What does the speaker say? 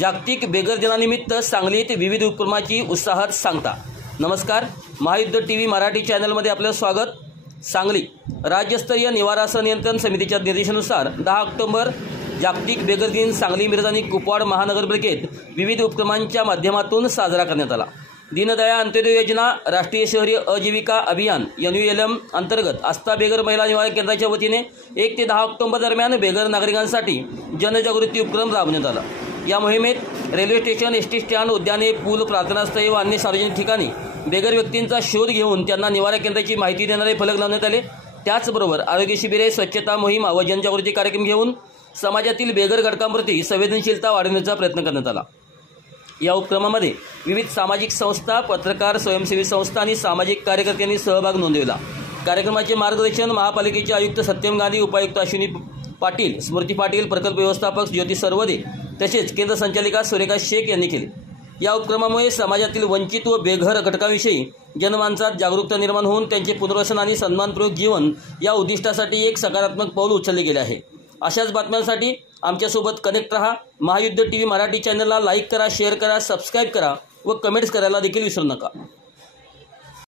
जागतिक बेघर दिनानिमित्त सांगलीत विविध उपक्रमाची उत्साहात सांगता। नमस्कार, महायुद्ध टीव्ही मराठी चॅनलमध्ये आपलं स्वागत। सांगली राज्यस्तरीय निवारा नियंत्रण समितीच्या निर्देशानुसार 10 ऑक्टोबर जागतिक बेघर दिन सांगली मिरज आणि कुपवाड महानगरपालिकेत विविध उपक्रमांच्या माध्यमातून साजरा करण्यात आला। दीनदयाळ अंत्योदय योजना, राष्ट्रीय शहरी आजीविका अभियान NULM अंतर्गत आस्था बेघर महिला निवारा केंद्राच्या वतीने 1 ते 10 ऑक्टोबर दरम्यान बेघर नागरिकांसाठी जनजागृती उपक्रम राबवण्यात आला। या मोहिमेत रेल्वे स्टेशन, एसटी स्टँड, उद्याने, पूल, प्रार्थनास्थळे व अन्य सार्वजनिक ठिकाणी बेघर व्यक्तींचा शोध घेऊन त्यांना निवारा केंद्राची माहिती देणारे फलक लावण्यात आले। त्याचबरोबर आरोग्य शिबिरे, स्वच्छता मोहीम व जनजागृती कार्यक्रम घेऊन समाजातील बेघर घटकांप्रती संवेदनशीलता वाढवण्याचा प्रयत्न करण्यात आला। या उपक्रमामध्ये विविध सामाजिक संस्था, पत्रकार, स्वयंसेवी संस्था आणि सामाजिक कार्यकर्त्यांनी सहभाग नोंदवला। कार्यक्रमाचे मार्गदर्शन महापालिकेचे आयुक्त सत्यम गांधी, उपायुक्त अश्विनी पाटील, स्मृती पाटील, प्रकल्प व्यवस्थापक ज्योती सर्वदे तसेच केंद्र संचालिका सुरेखा शेख यांनी केले। या उपक्रमामुळे समाजातील वंचित व बेघर घटकांविषयी जनमानसात जागरूकता निर्माण होऊन त्यांचे पुनर्वसन आणि सन्मानपूर्वक जीवन या उद्दिष्टासाठी एक सकारात्मक पाऊल उचलले गेले आहे। अशाच बातम्यांसाठी आमच्यासोबत कनेक्ट रहा। महायुद्ध टीव्ही मराठी चॅनलला लाईक करा, शेअर करा, सबस्क्राईब करा व कमेंट्स करायला देखील विसरू नका।